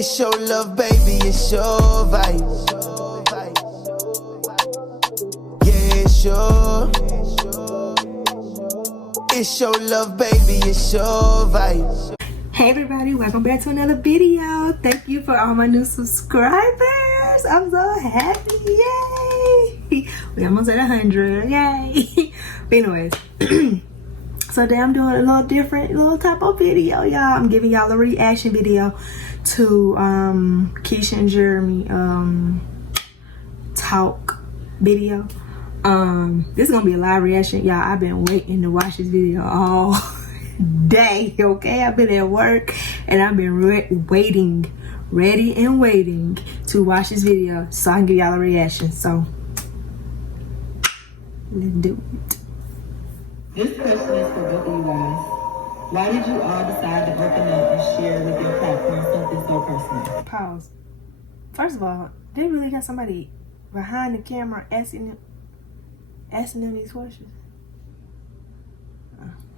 It's your love, baby, it's your vibe. Yeah, it's your. It's your love, baby, it's your vibe. Hey everybody, welcome back to another video. Thank you for all my new subscribers. I'm so happy, yay! We almost at 100, yay! But anyways, so today I'm doing a little different, little type of video, y'all. I'm giving y'all a reaction video to Keesha and Jeremy talk video. This is gonna be a live reaction, y'all. I've been waiting to watch this video all day, okay? I've been at work and I've been waiting, ready and waiting to watch this video so I can give y'all a reaction. So let's do it. This question is for both of you guys. Why did you all decide to open up and share with your platform something so personal? Pause. First of all, they really got somebody behind the camera asking them these questions.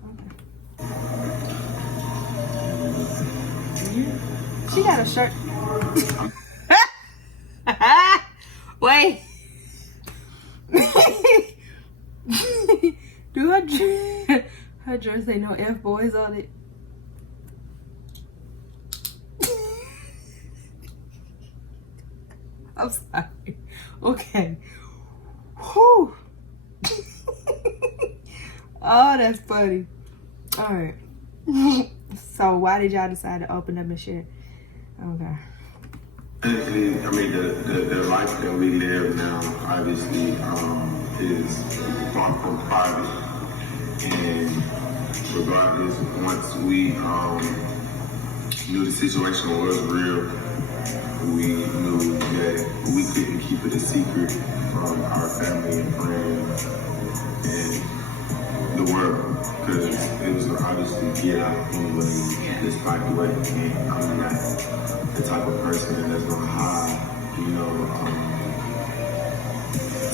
Okay. She got a shirt. Wait. Do her dress say no F boys on it? I'm sorry. Okay. Whew. Oh, that's funny. All right. So why did y'all decide to open up and share? Okay. I mean, the life that we live now, obviously, is far from private. And regardless, once we knew the situation was real, we knew that we couldn't keep it a secret from our family and friends and the world, because it was obviously get out anyway, despite the way it came. I'm not the type of person that's gonna hide,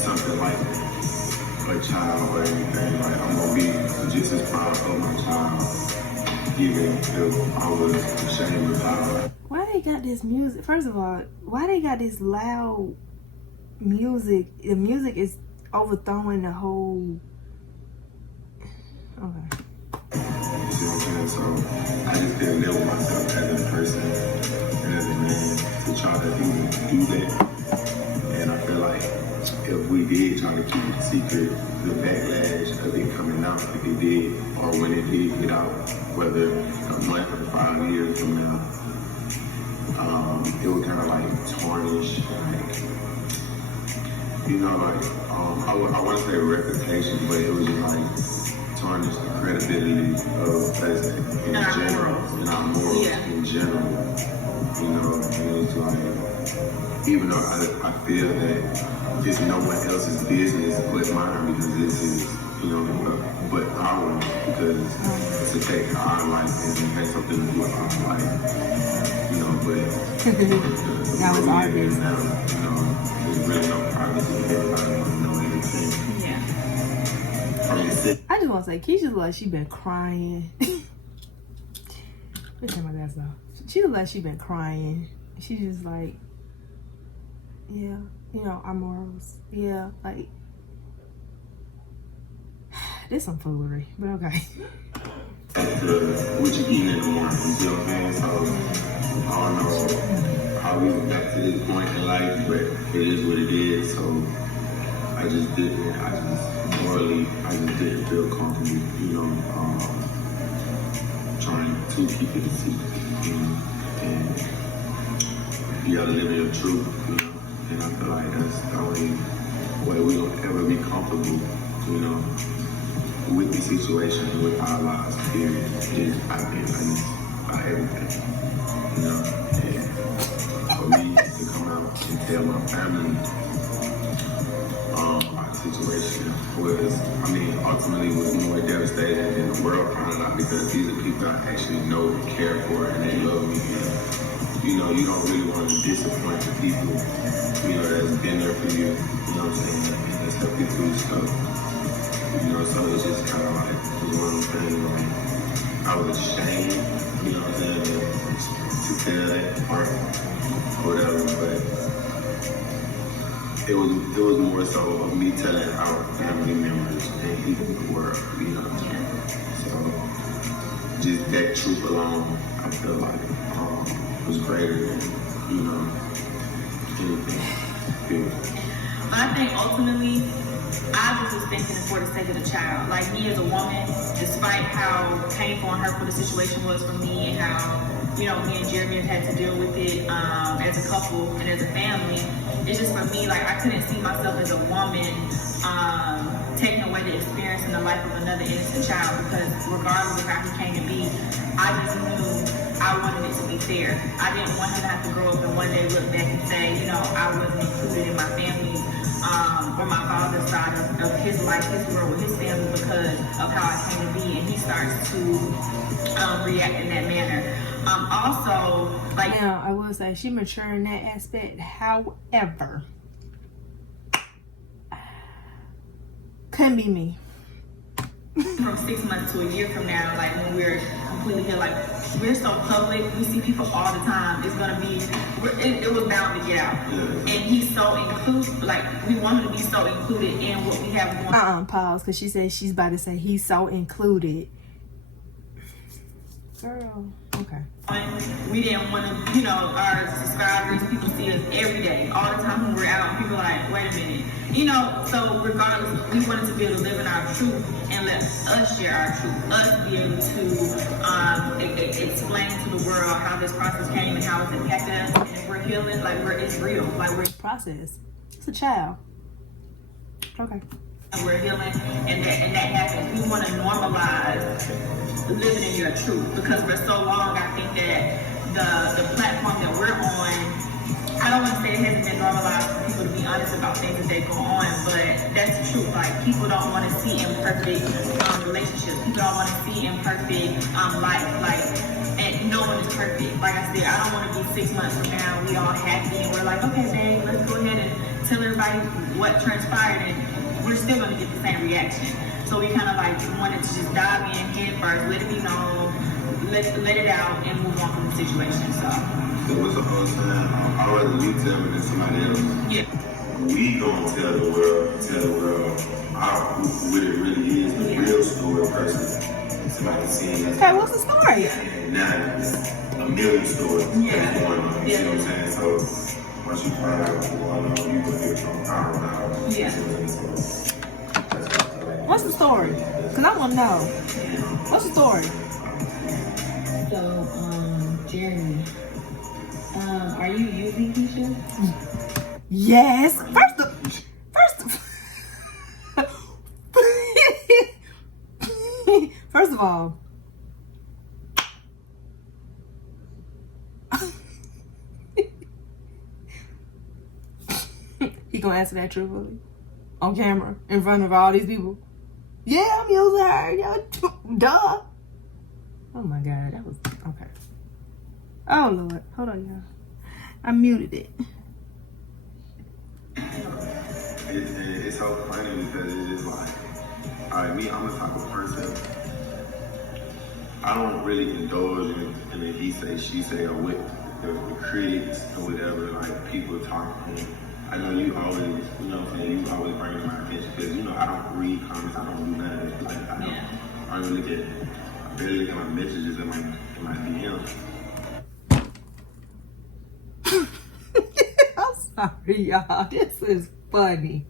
something like a child or anything. Like, I'm gonna be just as proud of my child, even if I was ashamed of how. Why they got this music? First of all, why they got this loud music? The music is overthrowing the whole. Okay. You see what I'm saying? So I just didn't live with myself as a person and as a man to try to do that. And I feel like if we did try to keep it secret, the backlash of it coming out like it did, or when it did get out, whether a month or 5 years from now, it would kind of like tarnish, I want to say reputation, but it was just like tarnish the credibility of us in general, and our morals in general. And it's like, even though I feel that it's no one else's business but mine, because this is, but ours, because to take our life and it has something to do with our life, but that was our business. Now, there's really no privacy. Everybody wants to know everything. Yeah. I just want to say, Keisha looks like she been crying. Let's take my glasses off. She looks like she been crying. She's just like, yeah, our morals. Yeah, like, this some foolery, but okay. What you eating in the morning, you feel what I'm saying? So, I don't know how we got to this point in life, but it is what it is. So I just didn't feel comfortable, trying to keep it a secret, and you gotta live your truth, and I feel like that's the only way we don't ever be comfortable, with the situation, with our lives, period, is by being honest about everything, and for me to come out and tell my family about the situation was, ultimately was more devastating than the world finding out, because these are people I actually know and care for, and they love me. You don't really want to disappoint the people, that's been there for you, what I'm saying, and that's helped you through stuff. So it's just kind of like, one of those things, I was ashamed, to tell that apart or whatever, but it was more so of me telling our family members and people in the world, you know. So just that truth alone, I feel like was greater than, you know, anything. I think ultimately, I was just thinking for the sake of the child. Like me as a woman, despite how painful and hurtful the situation was for me and how, you know, me and Jeremy have had to deal with it as a couple and as a family, it's just for me, like I couldn't see myself as a woman taking away the experience in the life of another innocent child, because regardless of how he came to be, I just knew I wanted it to be fair. I didn't want him to have to grow up and one day look back and say, you know, I wasn't included in my family or my father's side of his life, his world with his family because of how I came to be, and he starts to react in that manner. Also, like now, I will say she matured in that aspect. However, couldn't be me. From 6 months to a year from now, like when we're completely here, like we're so public, we see people all the time. It's gonna be, it was bound to get out. And he's so inclusive, like we want him to be so included in what we have going on. Pause, because she said she's about to say he's so included. Girl, okay. We didn't want to, you know, our subscribers, people see us every day, all the time when we're out, and people are like, wait a minute. You know, so regardless, we wanted to be able to live in our truth and let us share our truth, us be able to explain to the world how this process came and how it's impacted us, and if we're healing, like it's real, like we're process. It's a child. Okay. We're healing, and that happens. We want to normalize living in your truth, because for so long I think that the platform that we're on, I don't want to say it hasn't been normalized for people to be honest about things that they go on, but that's the truth. Like people don't want to see imperfect relationships. People don't want to see imperfect life. Like, and no one is perfect. Like I said, I don't want to be 6 months from now we all happy and we're like, okay, babe, let's go ahead and tell everybody what transpired, and we're still going to get the same reaction. So we kind of like wanted to just dive in head first, let it be known, let it out, and move on from the situation. So it was a whole time. I'd rather you tell me than somebody else. Yeah. We gonna tell the world what it really is, the real story person. Somebody seeing us. Okay, what's the story? And now a million stories going on. You know what I'm saying? So once you find out what's going on, you gonna hear from our mouth. Yeah. What's the story? Because I want to know. What's the story? So, Jeremy, are you using Keesha? Yes. First of all, he gonna answer that truthfully on camera in front of all these people. Yeah, I'm using her. Yeah, duh. Oh my God, that was okay. Oh Lord, hold on, y'all. I muted it. It's so funny because it's just like, alright, me, I'm the type of person, I don't really indulge in the he say, she say, or with the critics or whatever, like people talking. I know you always, you know what I'm saying, you always bring it to my attention because, you know, I don't read comments, I don't do none of that. Like, I barely look at my messages in my DMs. I'm sorry, y'all. This is funny.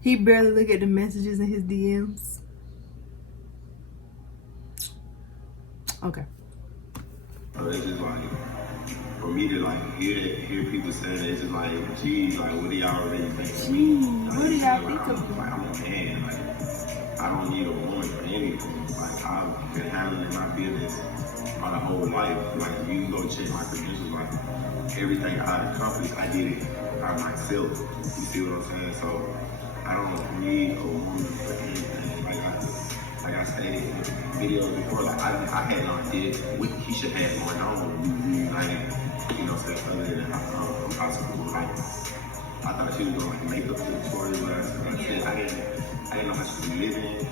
He barely look at the messages in his DMs. Okay. So it's just like, for me to like hear people saying it, it's just like, geez, like what do y'all really think of me? Like, what do y'all think of me? Like I'm a man, like I don't need a woman for anything. Like I've been handling my business my whole life. Like you can go check my credentials, like everything I accomplished, I did it by myself. You see what I'm saying? So I don't need a woman for anything. Like I stated in videos before, like I had no idea what Keesha had going on. We united, you know, other than possible. Like I thought she was doing like makeup tutorials last time. I didn't know how she was living.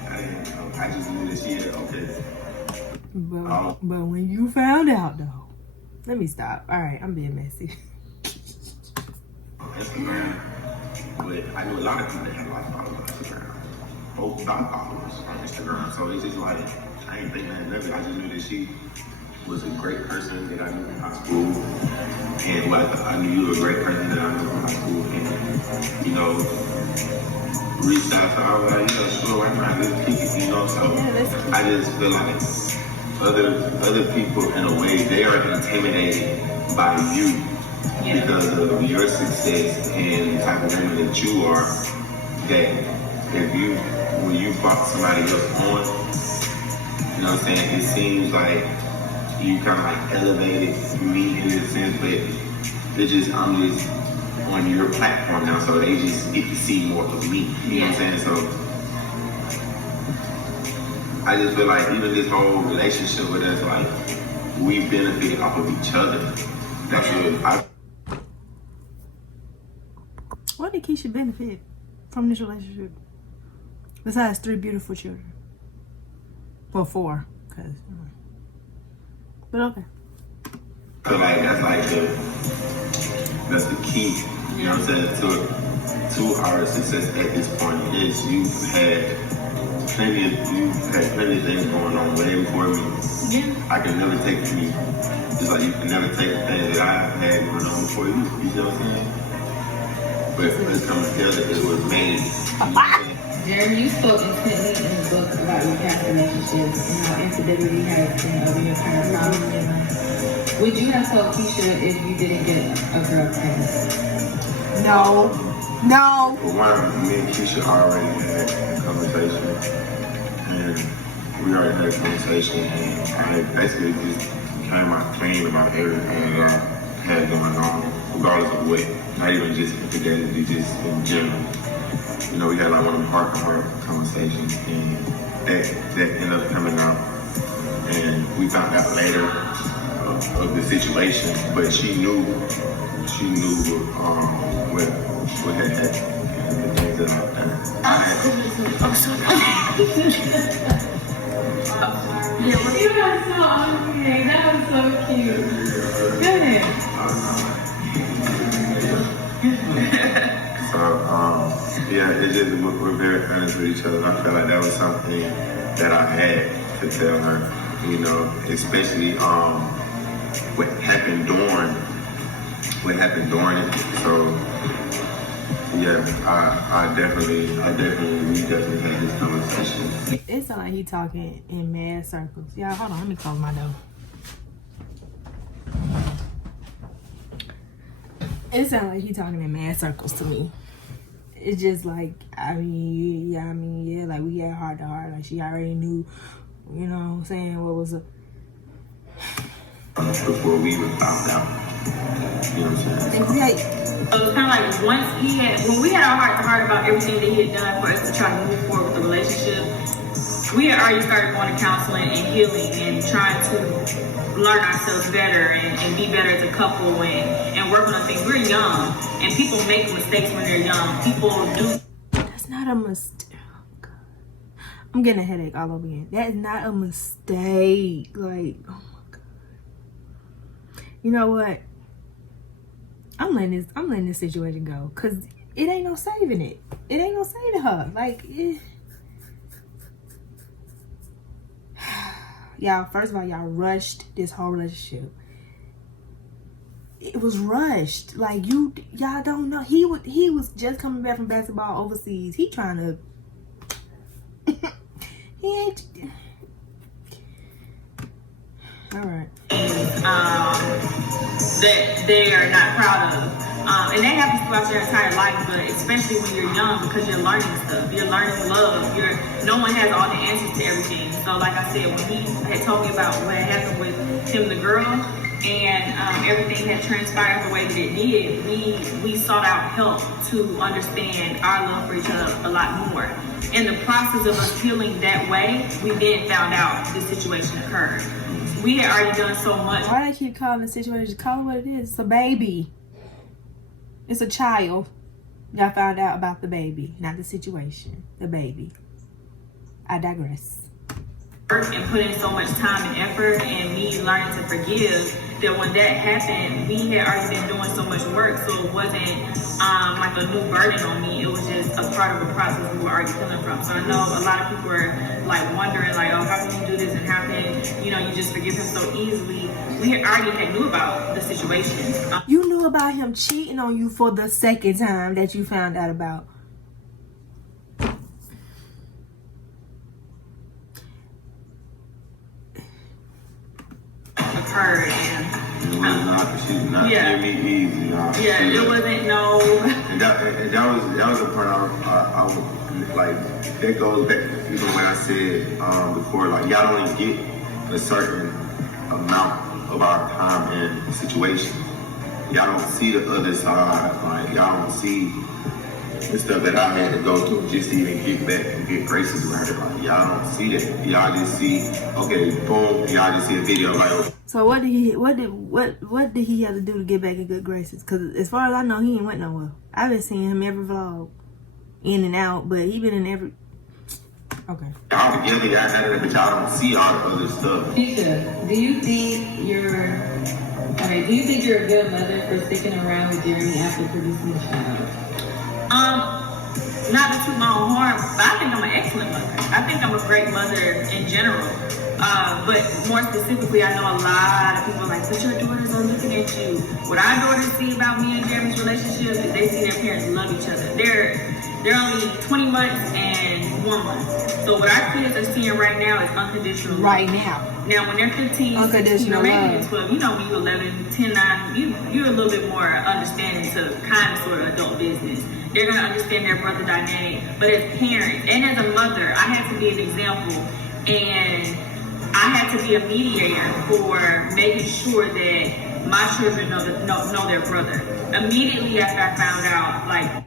I just knew that she had okay. But when you found out though, Let me stop. All right, I'm being messy. Instagram, but I knew a lot of people that had a lot of followers on Instagram. Both about followers on Instagram. So it's just like, I ain't think nothing of it. I just knew that she was a great person that I knew in high school. And I knew you were a great person that I knew in high school. And, you know, reached out to her, I was like, sure, why not? Let's kick it, you know? So I just feel like other people, in a way, they are intimidated by you because of your success and the type of woman that you are, that when you brought somebody else on, you know what I'm saying, it seems like you kind of like elevated me in a sense, but I'm just on your platform now, so they just get to see more of me, you know what I'm saying? So I just feel like even this whole relationship with us, like, we benefit off of each other. That's what What did Keesha benefit from this relationship? Besides 3 beautiful children. Well, 4, cause. But okay. I feel like that's the key, you know what I'm saying, to our success at this point is you had plenty of things going on way before me. Yeah. I can never take from you. Just like you can never take the things that I had going on before you. You know what I'm saying? But let's come together, it was made. Jeremy, you spoke intently in the book about your past relationships and how infidelity has been over your past problems. Would you have told Keesha if you didn't get a girl pregnant? No. For one, me and Keesha already had a conversation, and we already had a conversation, and I basically just came out clean about everything that I had going on, regardless of what, not even just infidelity, just in general. You know, we had like one of the heart-to-heart conversations, and that ended up coming out, and we found out later of the situation, but she knew what had happened and the things that I've done. I'm so proud. You are so okay. That was so cute. Go ahead. So, it's just, we're very honest with each other. I felt like that was something that I had to tell her, you know, especially what happened during it. So, yeah, we definitely had this conversation. It sounds like he talking in mad circles. Y'all, hold on, let me close my door. It sounds like he talking in mad circles to me. It's just like, yeah, like we had heart to heart. Like she already knew, you know what I'm saying, what was up. Before we even found out, you know what I'm saying? Exactly. So it's kind of like when we had our heart to heart about everything that he had done for us to try to move forward with the relationship, we had already started going to counseling and healing and trying to learn ourselves better and be better as a couple and working on things. We're young, and people make mistakes when they're young. People do. That's not a mistake. Oh, I'm getting a headache all over again. That is not a mistake. Like, oh my God. You know what? I'm letting this situation go, cause it ain't no saving it. It ain't no saving her. Like, y'all. First of all, y'all rushed this whole relationship. It was rushed. Like y'all don't know. He was just coming back from basketball overseas. He trying to. He ain't. All right. That they are not proud of. And that happens throughout your entire life, but especially when you're young, because you're learning stuff. You're learning love. No one has all the answers to everything. So like I said, when he had told me about what had happened with him and the girl, and everything had transpired the way that it did, we sought out help to understand our love for each other a lot more. In the process of us healing that way, we then found out this situation occurred. We had already done so much. Why do they keep calling the situation? Call it what it is. It's a baby. It's a child. Y'all found out about the baby, not the situation. The baby. I digress. And put in so much time and effort, and me learning to forgive that when that happened, we had already been doing so much work, so it wasn't like a new burden on me. It was just a part of a process we were already coming from. So I know a lot of people are like wondering, like, oh, how can you do this and how can, you know, you just forgive him so easily? We already had knew about the situation. You knew about him cheating on you for the second time that you found out about. Occurred and She did not give me easy. Yeah, it wasn't no. And that was a part I was like. That goes back even when I said before, like y'all only get a certain amount of our time and situation. Y'all don't see the other side. Like y'all don't see the stuff that I had to go through just to even get back and get graces around it. Like y'all don't see that. Y'all just see, okay, boom. Y'all just see a video like. So what did he have to do to get back in good graces? Because as far as I know, he ain't went nowhere. I've been seeing him every vlog, in and out, but he been in every. Okay. Y'all together, y'all had it, but y'all don't see all the other stuff. Keesha, do you think you're a good mother for sticking around with Jeremy after producing a child? Not to toot my own horn, but I think I'm an excellent mother. I think I'm a great mother in general. But more specifically, I know a lot of people are like, but your daughters are looking at you. What our daughters see about me and Jeremy's relationship is they see their parents love each other. They're only 20 months and 1 month. So what our kids are seeing right now is unconditional love. Right now. Now, when they're 15, unconditional maybe love. they're 12, you know, when you're 11, 10, 9, you're a little bit more understanding to kind of sort of adult business. They're going to understand their brother dynamic. But as parents and as a mother, I had to be an example. And I had to be a mediator for making sure that my children know their brother. Immediately after I found out, like...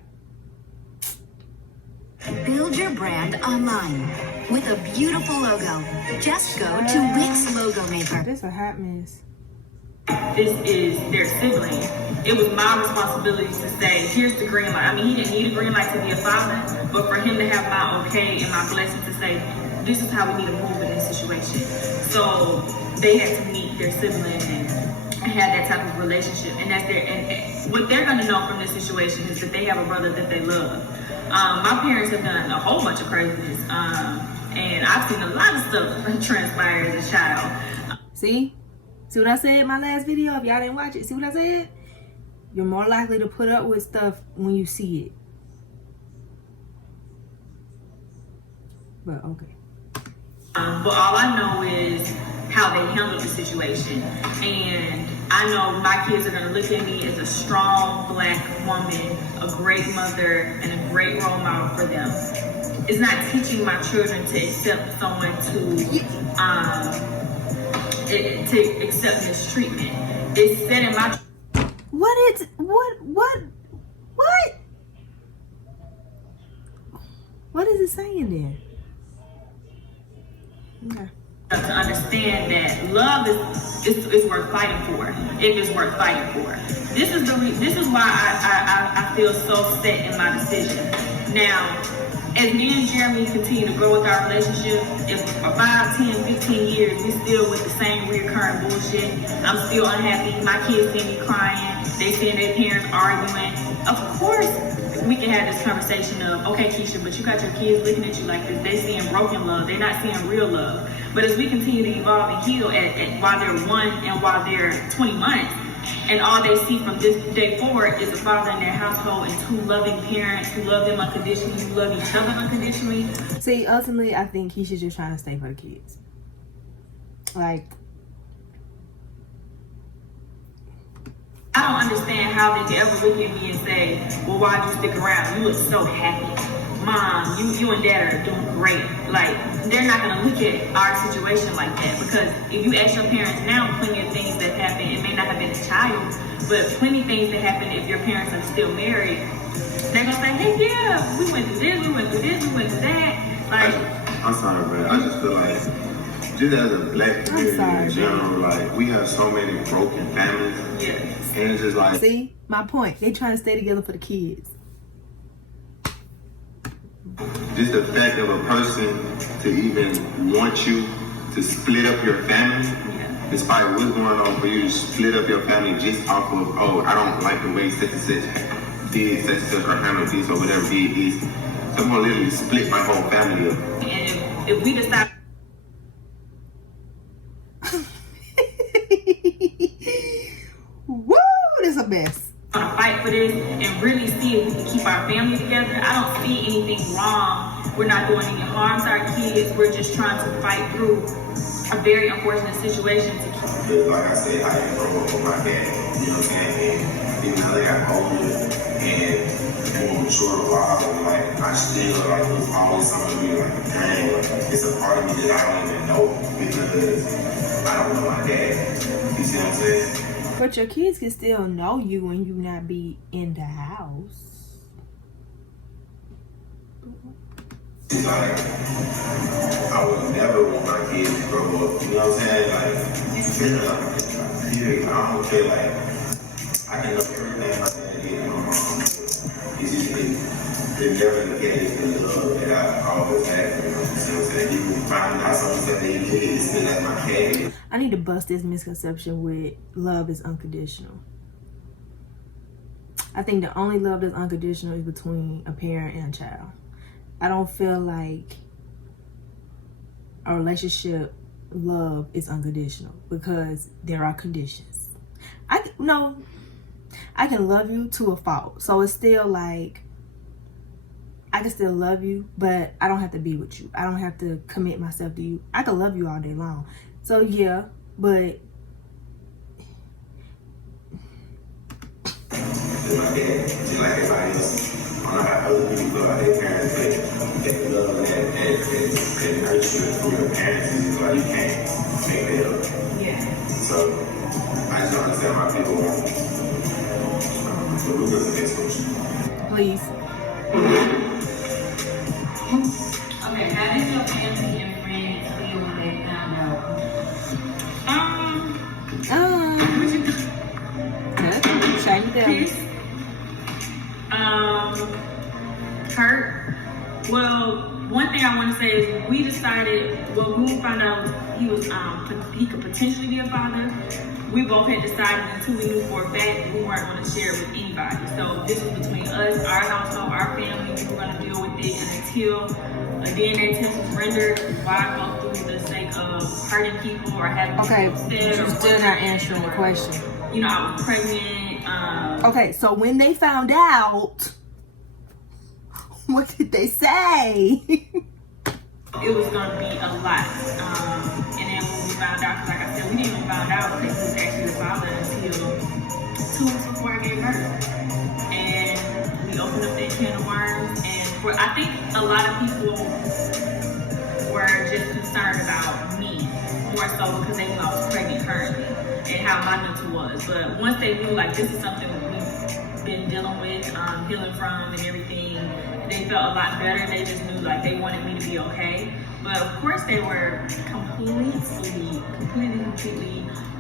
Build your brand online with a beautiful logo. Just go to Wix Logo Maker. This a hot mess. This is their sibling. It was my responsibility to say, here's the green light. I mean, he didn't need a green light to be a father, but for him to have my okay and my blessing to say, this is how we need to move in this situation. So they had to meet their sibling and have that type of relationship. And that's and what they're going to know from this situation is that they have a brother that they love. My parents have done a whole bunch of craziness. And I've seen a lot of stuff transpire as a child. See what I said in my last video? If y'all didn't watch it, see what I said? You're more likely to put up with stuff when you see it. But okay. But all I know is how they handled the situation. And I know my kids are going to look at me as a strong Black woman, a great mother, and a great role model for them. It's not teaching my children to accept someone to accept mistreatment. It's setting my... What? What is it saying there? Okay. To understand that love is worth fighting for, if it's worth fighting for. This is why I feel so set in my decision. Now, as me and Jeremy continue to grow with our relationship, if for 5, 10, 15 years we still with the same reoccurring bullshit, I'm still unhappy, my kids see me crying, they see their parents arguing, of course we can have this conversation of, okay, Keesha, but you got your kids looking at you like this. They seeing broken love. They're not seeing real love. But as we continue to evolve and heal while they're 1 and while they're 20 months, and all they see from this day forward is a father in their household and 2 loving parents who love them unconditionally, who love each other unconditionally. See, ultimately, I think Keisha's just trying to stay for the kids. Like, I don't understand how they could ever look at me and say, well, why'd you stick around? You look so happy. Mom, you and Dad are doing great. Like, they're not going to look at our situation like that, because if you ask your parents now, plenty of things that happen, it may not have been a child, but plenty of things that happen if your parents are still married. They're going to say, hey, yeah, we went through this, we went through this, we went through that. Like, I'm sorry, man. I just feel like, just as a Black community in general, like, we have so many broken families. Yes. And it's just like... See, my point. They trying to stay together for the kids. Just the fact of a person to even want you to split up your family, despite what's going on for you to split up your family just off of, oh, I don't like the way such and such did such and such or handled this or whatever it is. Someone literally split my whole family up. And if we decide Woo, this a mess. to fight for this and really see if we can keep our family together, I don't see anything wrong. We're not doing any harm to our kids. We're just trying to fight through a very unfortunate situation to keep. But like I said, I didn't grow up with my dad, you know what I'm saying? And even though they got older and more mature, like I still like was always something to be like, dang, it's a part of me that I don't even know because I don't know my dad. You see what I'm saying? But your kids can still know you when you not be in the house. It's like, I would never want my kids to grow up, you know what I'm saying? Like, you feel like, I don't feel like, I can know everything my dad did and my mom. It's just, they never negated the love that I always had, you know what I'm saying? Even finding out something that they did, it's still like my kid. I need to bust this misconception with love is unconditional. I think the only love that's unconditional is between a parent and a child. I don't feel like a relationship love is unconditional because there are conditions. I can love you to a fault. So it's still like, I can still love you, but I don't have to be with you. I don't have to commit myself to you. I can love you all day long. So yeah, but Just like everybody else, I don't know how other people feel about their parents, but that love that nurture from your parents is like you can't make that up. Yeah. So I just don't understand why people want. So we'll go to the next question. please. Okay, how did your family and friends feel when they found out? Nothing. Shine down. Peace. Hurt. Well, one thing I want to say is we decided, well, when we found out he could potentially be a father, we both had decided until we knew for a fact we weren't going to share it with anybody. So this was between us, our household, our family. We were going to deal with it, and until a DNA test was rendered, why go through the sake of hurting people or having Okay, people upset? you're still not answering the question. You know, I was pregnant. Okay, so when they found out, what did they say? It was going to be a lot. And then when we found out, like I said, we didn't even find out that he was actually the father until 2 weeks before I gave birth. And we opened up that can of worms. And I think a lot of people were just concerned about me, more so because they knew I was pregnant currently and how my mental was. But once they knew, like, this is something we've been dealing with, healing from and everything, they felt a lot better. They just knew, like, they wanted me to be okay. But of course they were completely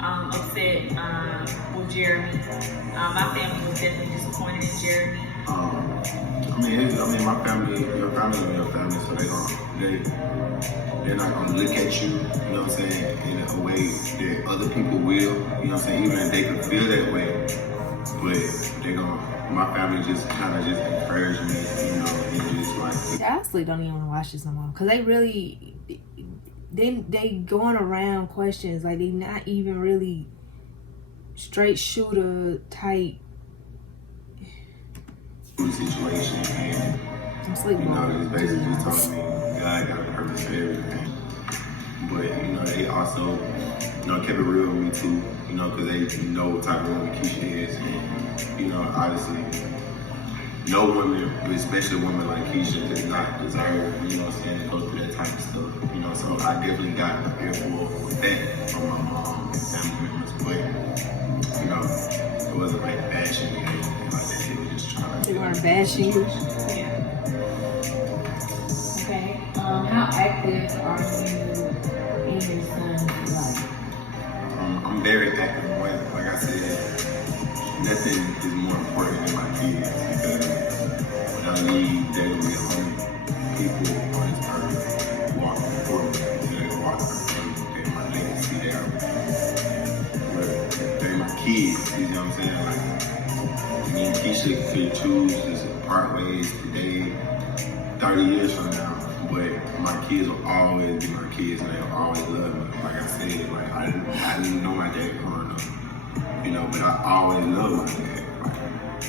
upset with Jeremy. My family was definitely disappointed in Jeremy. I mean, my family, your family, and your family, so they're not gonna look at you, you know what I'm saying, in a way that other people will, you know what I'm saying, even if they can feel that way, but my family just kind of just encouraged me, you know, and just like. I honestly don't even want to watch this no more because they really, they going around questions like they not even really straight shooter type. Situation and I'm sleeping. you know, it's basically told me God got a purpose for everything. But you know, they also, you know, kept it real with me too, you know, because they know what type of woman Keesha is, and you know, obviously, no woman, especially a woman like Keesha, does not deserve, you know, what I'm saying, to go through that type of stuff, you know. So I definitely got prepared with that from my mom and family members, but you know, it wasn't like bashing me or anything like that. They were just trying to. They weren't bashing you. Okay, how active are you in your son's life? I'm very active. Like I said, nothing is more important than my kids because without me, there will be only people on this earth walking for me. They walk for me. They're my legacy. They are kids. You know what I'm saying? Like, me and Keesha could choose to part ways today, 30 years from now. But my kids will always be my kids, and they'll always love me. Like I said, like I didn't know my dad growing up, you know, but I always loved my dad.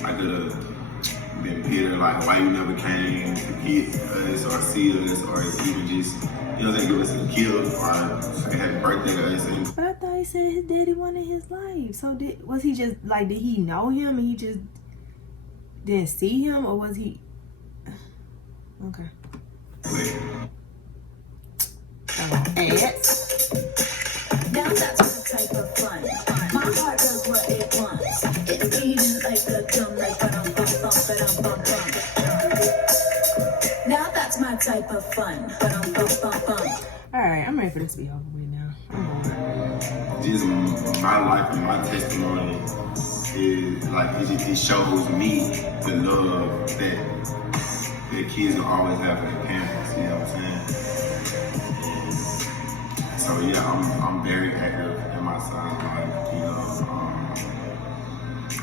Like I could have been bitter, like why you never came to get us or see us or even just, you know what I'm saying, give us a gift or say happy birthday to us. And But I thought he said his daddy wanted his life. So was he just like, did he know him and he just didn't see him, or was he? Okay. Now that's my type of fun. My heart does what it wants. It's beating like a drum, like ba-dum-bum-bum, ba-dum-bum-bum. Now that's my type of fun. Ba-dum-bum-bum-bum. Alright, I'm ready for this to be over with now. I'm bored. just my life and my testimony is like it shows me the love that kids will always have for their parents. You know what I'm saying? So yeah, I'm very active in my son's life. You know,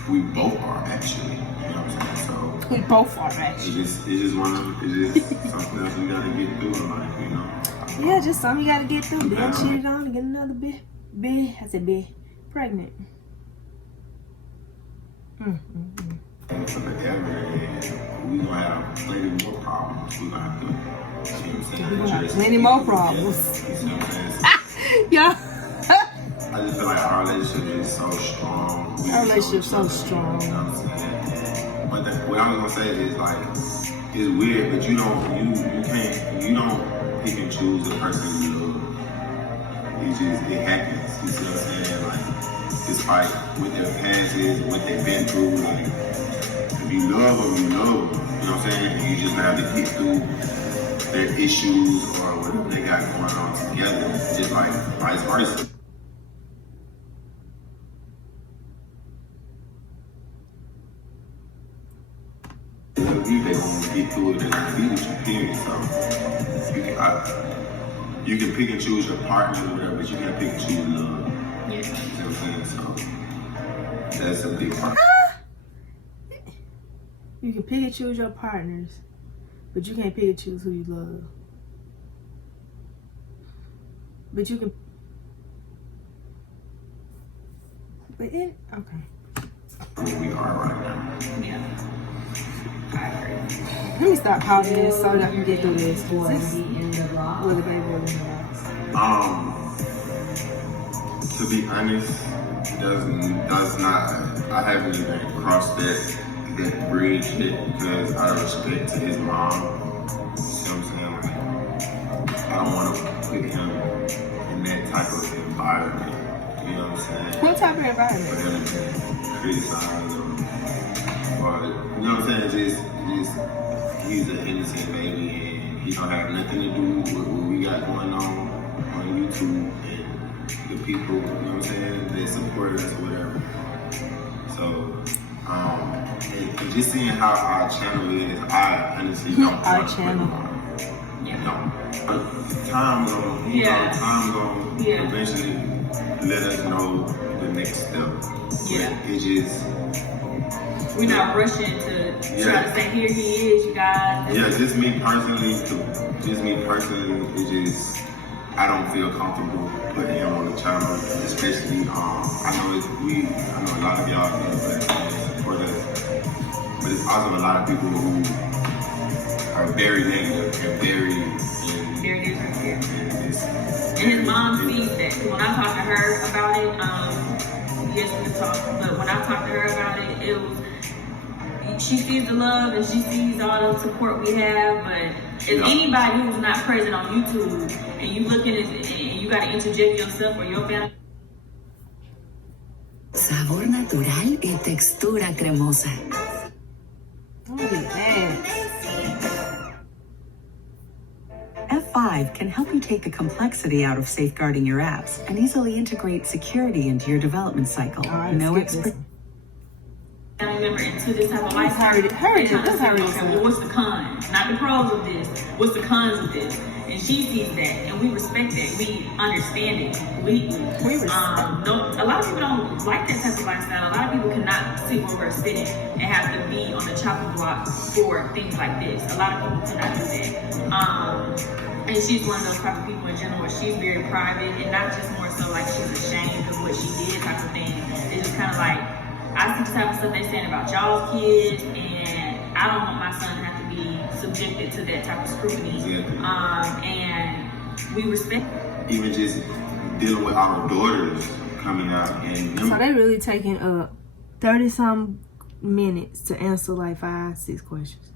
we both are actually. You know what I'm saying? So We both are actually. it's just something else we gotta get through in life. You know. Yeah, just something you gotta get through. Being cheated on and get another pregnant. And forever, and we gonna have plenty more problems. We gonna have to. You know what I'm saying? We gonna have plenty more problems. You see what I'm saying? Yeah. I just feel like our relationship is so strong. Our relationship's so strong. You know what I'm saying? But what I was gonna say is like, it's weird, but you don't pick and choose the person you love. It happens. You see what I'm saying? Like, despite what their past is, what they've been through, like, if you love them, you love them. You know what I'm saying? And you just have to get through their issues or whatever they got going on together, just like vice versa. They're gonna get through it, they're gonna be with you, period. So you can pick and choose your partner or whatever, but you can't pick and choose love. Yeah. You know what I'm saying? So that's a big part. You can pick and choose your partners, but you can't pick and choose who you love. But you can. Okay. Where we are right now. Yeah. I agree. Let me stop calling this so that I can get through this. Cause this was a baby in the box. To be honest, does not. I haven't even crossed that bridge yet because out of respect to his mom. You see what I'm saying? Like, I don't want to put him in that type of environment. You know what I'm saying? What type of For environment? him to criticize him, or you know what I'm saying? Just he's an innocent baby and he don't have nothing to do with what we got going on YouTube and the people, you know what I'm saying, that support us or whatever. So, and just seeing how our channel is, I honestly don't Our channel. Time gonna eventually let us know the next step. Yeah. It just, We're not rushing to try to say, here he is, you guys. yeah, just me personally, it just, I don't feel comfortable putting him on the channel, especially, I know a lot of y'all support us, but it's also a lot of people who are very negative and very different. And his mom sees that. When I talked to her about it, yes, we talked, but when I talked to her about it, she sees the love and she sees all the support we have, but if anybody who's not present on YouTube and you looking at it and you got to interject yourself or your family. Sabor natural y textura cremosa. Look at that. F5 can help you take the complexity out of safeguarding your apps and easily integrate security into your development cycle. All right, No skip this expert. one. family member into this type of lifestyle. That's already okay, well, what's the cons? Not the pros of this. What's the cons of this? And she sees that, and we respect that. We understand it completely. No, a lot of people don't like that type of lifestyle. A lot of people cannot sit where we're sitting and have to be on the chopping block for things like this. A lot of people cannot do that. And she's one of those type of people in general where she's very private and not just more so like she's ashamed of what she did type of thing. It's just kind of like, I see the type of stuff they saying about y'all's kids, and I don't want my son to have to be subjected to that type of scrutiny. Exactly. And we respect. Even just dealing with our daughters coming out and So they really taking 30-some minutes to answer like 5-6 questions.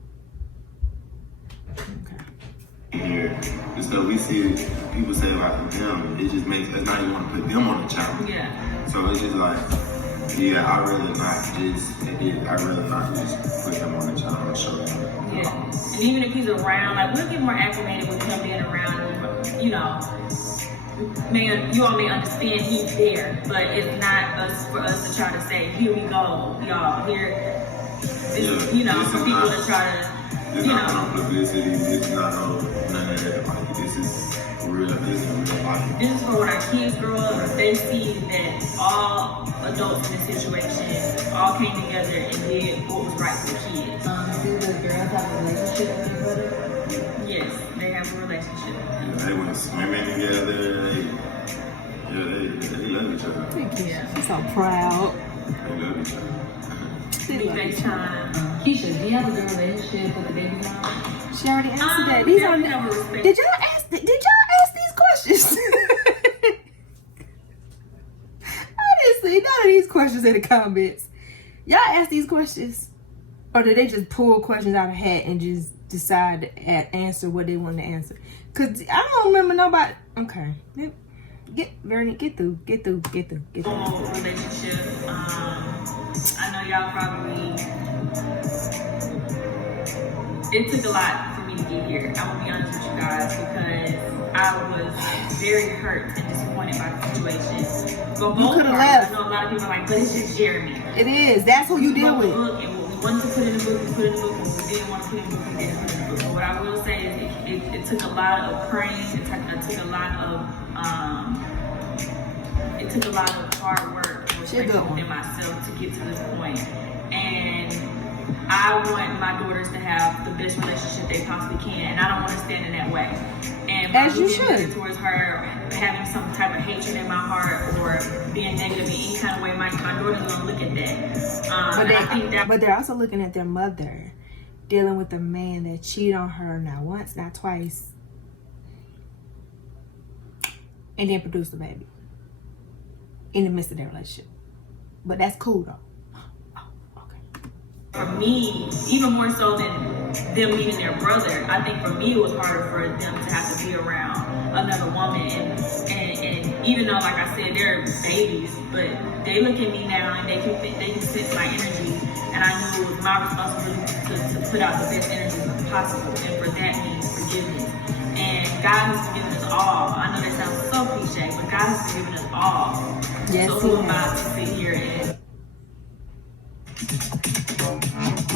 Okay. here, the stuff we see people say about them, it just makes us not even want to put them on the channel. Yeah. So it's just like, yeah, I'd rather not just put them on the channel and show them. Yeah. And even if he's around, like we'll get more acclimated with him being around, you know. You all may understand he's there, but it's not for us to try to say, here we go, y'all, here, you know, for people to try to, it's not no publicity, it's not none of that, like, this is real life. This is for when our kids grow up, they see that all adults in this situation all came together and did what was right for the kids. Do the girls have a relationship with their brother? Yes, they have a relationship. They went swimming together. They love each other. Yeah. I'm so proud. They love each other. Big FaceTime. Keesha, do you have a good relationship with the baby mom? She already answered that. Did Did y'all ask these questions? I didn't see none of these questions in the comments. Y'all ask these questions? Or did they just pull questions out of a hat and just decide to answer what they want to answer? Because I don't remember nobody. Okay. Get through. Relationship. I know y'all probably. It took a lot for me to get here. I'm gonna be honest with you guys because I was very hurt and disappointed by the situation. But both could've parties, left. I know a lot of people are like, but it's just Jeremy. It is. That's who you deal with. Book, and what we wanted to put in the book, we put in the book. What we didn't want to put in the book, we didn't put in the book. But what I will say is it took a lot of praying. It took a lot of hard work and reflection within myself to get to this point. And I want my daughters to have the best relationship they possibly can, and I don't want to stand in that way. And as you should. Towards her, having some type of hatred in my heart or being negative in any kind of way, my daughters are gonna look at that. But they're also looking at their mother dealing with a man that cheated on her not once, not twice, and then produced a baby in the midst of their relationship. But that's cool though. For me, even more so than them meeting their brother, I think for me it was harder for them to have to be around another woman. And even though, like I said, they're babies, but they look at me now and they can sense my energy. And I knew it was my responsibility to put out the best energy possible. And for that means forgiveness. And God has forgiven us all. I know that sounds so cliche, but God has forgiven us all. Yes, so who am I to sit here and...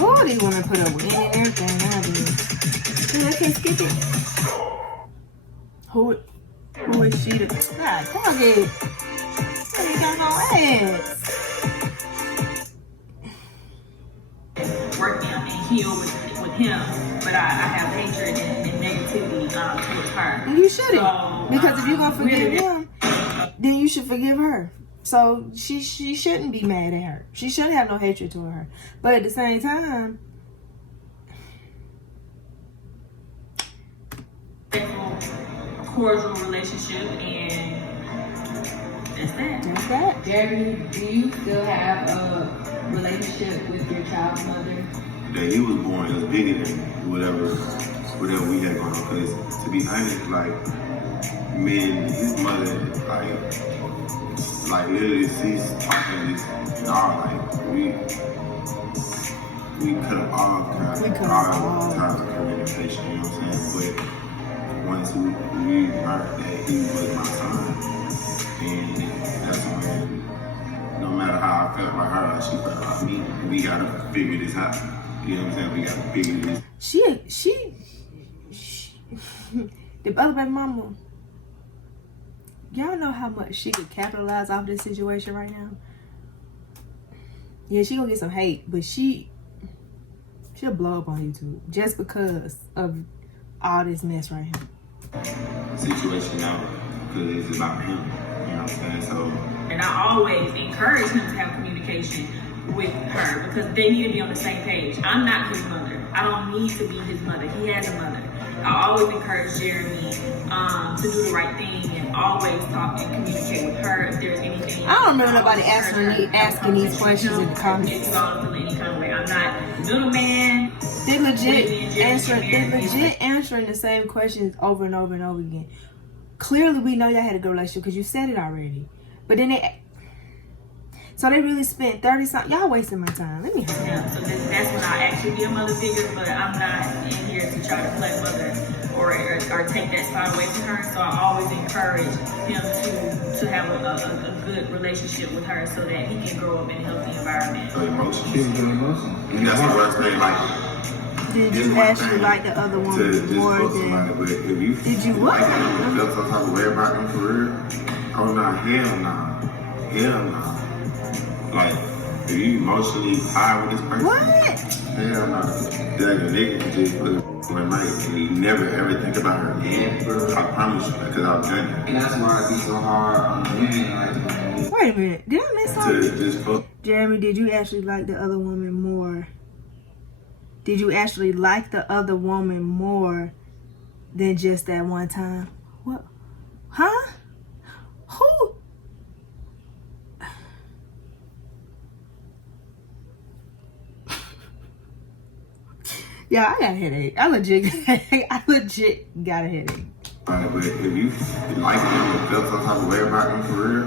Oh, they want to put a win in everything nowadays. I can't skip it. Who is she to... God, dog it. I ain't got no ass. Work them and heal with him, but I have hatred and negativity towards her. You shouldn't. So, because if you're going to forgive him, then you should forgive her. So she shouldn't be mad at her. She shouldn't have no hatred toward her. But at the same time, cordial relationship, and that's that. Jeremy, do you still have a relationship with your child's mother? That he was born, it was bigger than whatever we had going on. Because to be honest, like, me and his mother, like literally she's talking this and all, like we cut off all kinds of communication, you know what I'm saying? But once we learned that he was my son, and that's when, no matter how how I felt about her, how she felt about me. And we gotta figure this out. You know what I'm saying? We gotta figure this. She the other baby mama. Y'all know how much she could capitalize off this situation right now. Yeah, she gonna get some hate, but she'll blow up on YouTube just because of all this mess right here. Situation out because it's about him. You know what I'm saying? So. And I always encourage him to have communication with her because they need to be on the same page. I'm not his mother. I don't need to be his mother. He has a mother. I always encourage Jeremy to do the right thing and always talk and communicate with her if there's anything. I don't remember nobody asking these questions in the comments. If you all feel any kind of way, I'm not middleman. They're legit answering the same questions over and over and over again. Clearly, we know y'all had a good relationship because you said it already. But then so they really spent 30 something. Y'all wasting my time. Let me hurry. Yeah, so that's when I actually be a mother figure, but I'm not in here to try to play mother or take that spot away from her. So I always encourage him to have a good relationship with her so that he can grow up in a healthy environment. Emotions. And that's the worst thing. Like, did you actually like the other woman more than? Did you what? I felt some type of way about them for real. Oh no, hell no. Like, if you emotionally high with this person, what? Hell no. Like a nigga can just put one night and he never ever think about her again. I promise you, because I've done it. And that's why it be so hard on women. Like, wait a minute, did I miss something? To Jeremy, did you actually like the other woman more? Did you actually like the other woman more than just that one time? What? Huh? Who? Yeah, I got a headache. I legit got a headache. But if you like them and felt some type of way about them for real,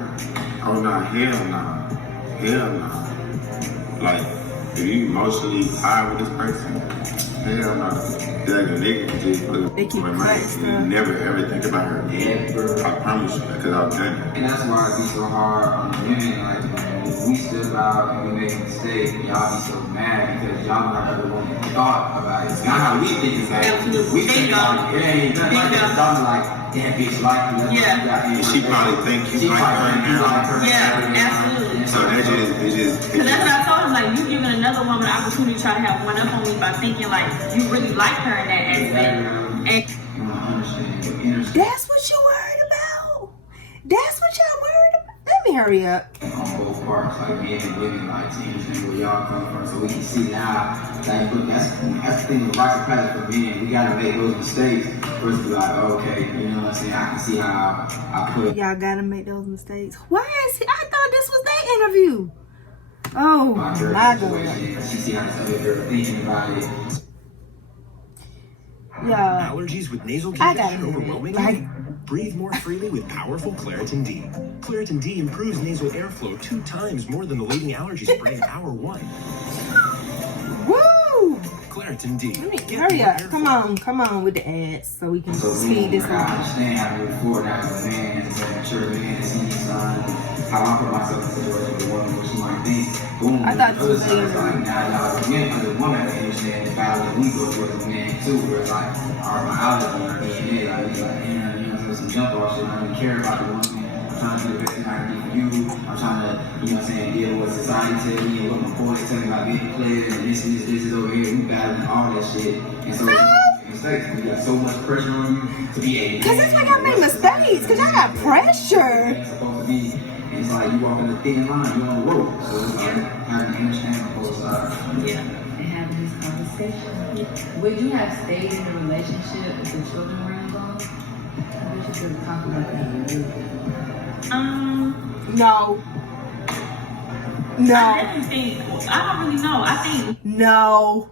oh no, hell no. Like, if you emotionally high with this person, hell no. Like a nigga can just put one night and you never ever think about her again. I promise you, because I've done it. and that's why it be so hard on women. Like, when we step out and we make a mistake, y'all be so mad because y'all not the woman thought about it. It's not how we think it's like. We think about it ain't nothing like that. Y'all be like, damn bitch like you. And she probably think you like her now. Yeah, absolutely. So that's just. Because that's what I told him, like, you giving another woman an opportunity to try to have one up on me by thinking, like, you really like her in that aspect. And that's what you worried about? That's what y'all worried about? Let me hurry up. On both parts, like men and women, like to understand where y'all come from, so we can see now. Like, look, that's the thing with rights and path for men. We gotta make those mistakes for us to be like, okay, you know what I'm saying? I can see how I put. Y'all gotta make those mistakes. Why is he? I thought this was their interview. Oh my God. She see how they're thinking about it. Yeah. Allergies with nasal congestion overwhelming you? Breathe more freely with powerful Claritin D. Claritin D improves nasal airflow 2 times more than the leading allergy spray in hour 1. Woo! Claritin D. Hurry up. Come on with the ads so we can speed this I up. understand how to move forward now as a man, as a mature man, as a son, how I put myself in a situation with a woman, what she might think. Boom. I thought other side is like, now y'all as men, as a woman, I understand the battle that we go through as a man too, where it's like, our biology, our DNA, like, it's like, damn, you know, some jump off shit. I don't even care about the woman. I'm trying to do the best thing I can do for you. I'm trying to, you know what I'm saying, deal with what society tells me and what my boys tell me about getting players and this is over here. We battling all that shit. And so mistakes. We got so much pressure on you to be able to. Cause it's like I made mistakes. Cause I got pressure. It's supposed to be. And it's like you walk in the thin line, you on the road. So it's like having to understand on both sides. Yeah. And having this conversation. Would you have stayed in the relationship if the children were involved? I wish you could talk about that a little bit. No. I definitely think, I don't really know. I think no.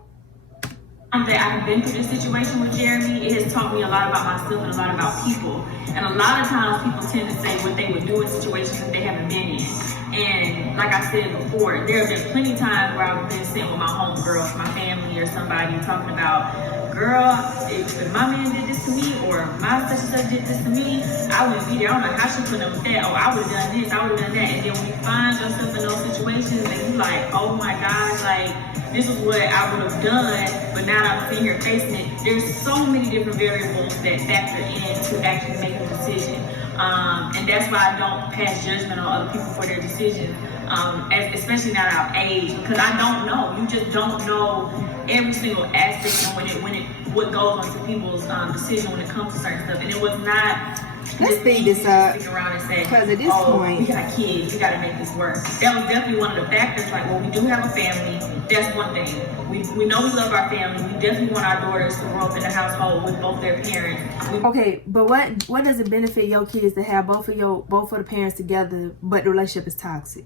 that I've been through this situation with Jeremy, it has taught me a lot about myself and a lot about people. And a lot of times people tend to say what they would do in situations that they haven't been in. And like I said before, there have been plenty of times where I've been sitting with my homegirls, my family, or somebody talking about, girl, if my man did this to me, or my such and such did this to me, I wouldn't be there. I don't know how she put up with that. Oh, I would have done this, I would have done that. And then when you find yourself in those situations, and you like, oh my gosh, like, this is what I would have done, but now that I'm sitting here facing it, there's so many different variables that factor into actually making a decision. And that's why I don't pass judgment on other people for their decisions, especially now that I'm aged, because I don't know. You just don't know every single aspect of what goes on to people's decision when it comes to certain stuff. And it was not. Let's speed this up. Around and say, because at this point, we got kids, we got to make this work. That was definitely one of the factors. Like, well, we do have a family. That's one thing. We know we love our family. We definitely want our daughters to grow up in a household with both their parents. Okay, but what does it benefit your kids to have both of the parents together, but the relationship is toxic?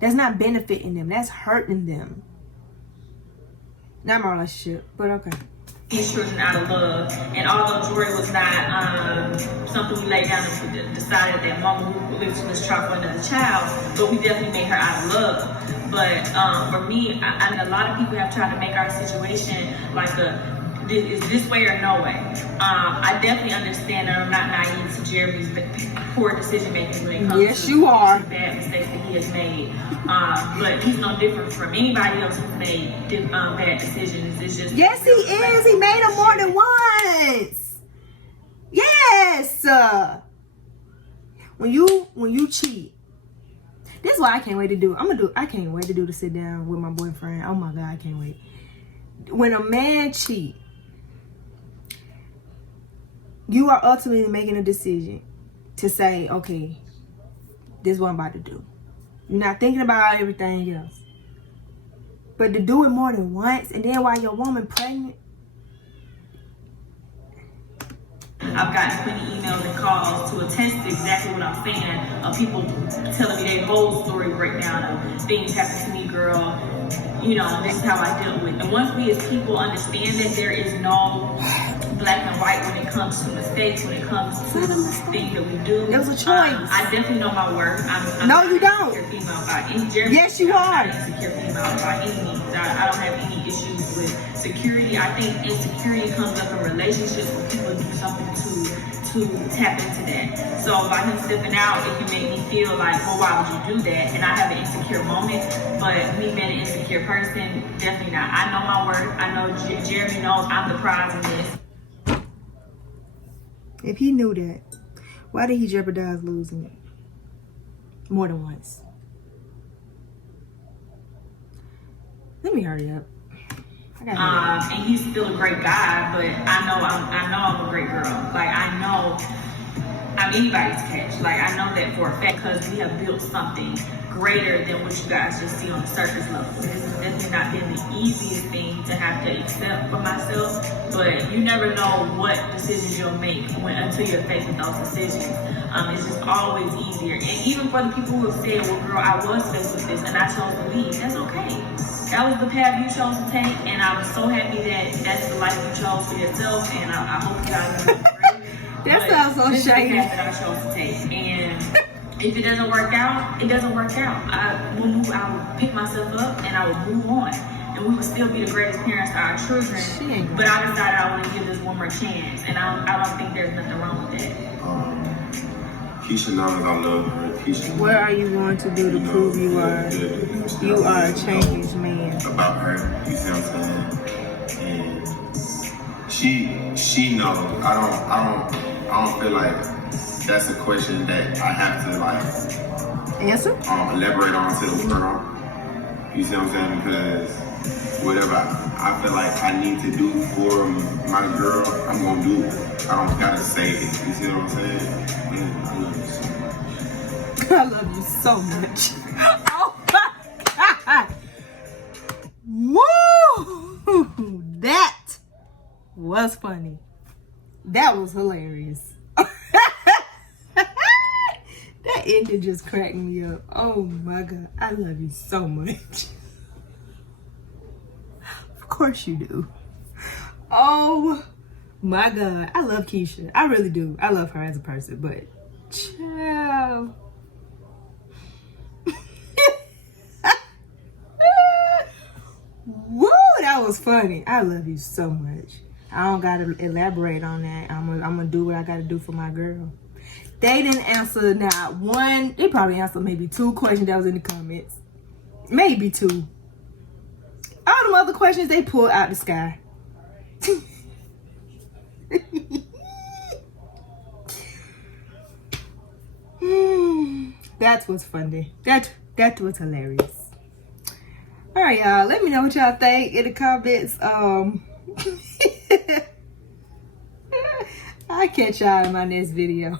That's not benefiting them. That's hurting them. Not my relationship, but okay. These children out of love, and although Jory was not something we laid down and decided that mama let's try for another child, but we definitely made her out of love. But for me, a lot of people have tried to make our situation like is this way or no way. I definitely understand that I'm not naive to Jeremy's poor decision making when it comes to bad mistakes that he has made. But he's no different from anybody else who's made bad decisions. It's just yes, he is. He made them more than once. Yes. When you cheat, this is what I can't wait to do. I can't wait to do to sit down with my boyfriend. Oh my God, I can't wait. When a man cheats, you are ultimately making a decision to say, okay, this is what I'm about to do. You're not thinking about everything else. But to do it more than once, and then while your woman pregnant. I've gotten plenty emails and calls to attest to exactly what I'm saying, of people telling me their whole story breakdown of things happened to me, girl. You know, this is how I deal with it. And once we as people understand that there is no black and white when it comes to mistakes, when it comes to things that we do. It was a choice. I definitely know my worth. I'm no, you don't. Yes, you are. I'm not an insecure female by any means. I don't have any issues with security. I think insecurity comes up in relationships when people do something to tap into that. So by him stepping out, it can make me feel like, well, why would you do that? And I have an insecure moment, but me being an insecure person, definitely not. I know my worth. I know Jeremy knows I'm the prize in this. If he knew that, why did he jeopardize losing it more than once? Let me hurry up. And he's still a great guy, but I know I'm a great girl. Like, I know I'm anybody's catch. Like, I know that for a fact because we have built something greater than what you guys just see on the surface level. This has definitely not been the easiest thing to have to accept for myself, but you never know what decisions you'll make until you're faced with those decisions. It's just always easier. And even for the people who have said, well, girl, I was faced with this and I chose to leave, that's okay. That was the path you chose to take, and I'm so happy that that's the life you chose for yourself, and I hope you guys are great. That sounds so shady. This is the path that I chose to take, and if it doesn't work out, it doesn't work out. I will pick myself up and I will move on. And we will still be the greatest parents to our children. But I decided I want to give this one more chance. And I don't think there's nothing wrong with that. Keesha knows I love her. Keesha, what are you going to do to prove you are a changed man? About her, you see what I'm saying? And she knows. I don't feel like that's a question that I have to like answer, elaborate on to the world. You see what I'm saying? Because whatever I feel like I need to do for my girl, I'm gonna do it. I don't gotta say it. You see what I'm saying? Man, I love you so much. I love you so much. Oh my God! Woo! That was funny. That was hilarious. That ending just cracked me up. Oh my God. I love you so much. Of course you do. Oh my God. I love Keesha. I really do. I love her as a person, but child. Woo, that was funny. I love you so much. I don't gotta elaborate on that. I'm gonna do what I gotta do for my girl. They didn't answer not one. They probably answered maybe 2 questions that was in the comments. Maybe 2. All them other questions they pulled out the sky. That was funny. That was hilarious. All right, y'all. Let me know what y'all think in the comments. I'll catch y'all in my next video.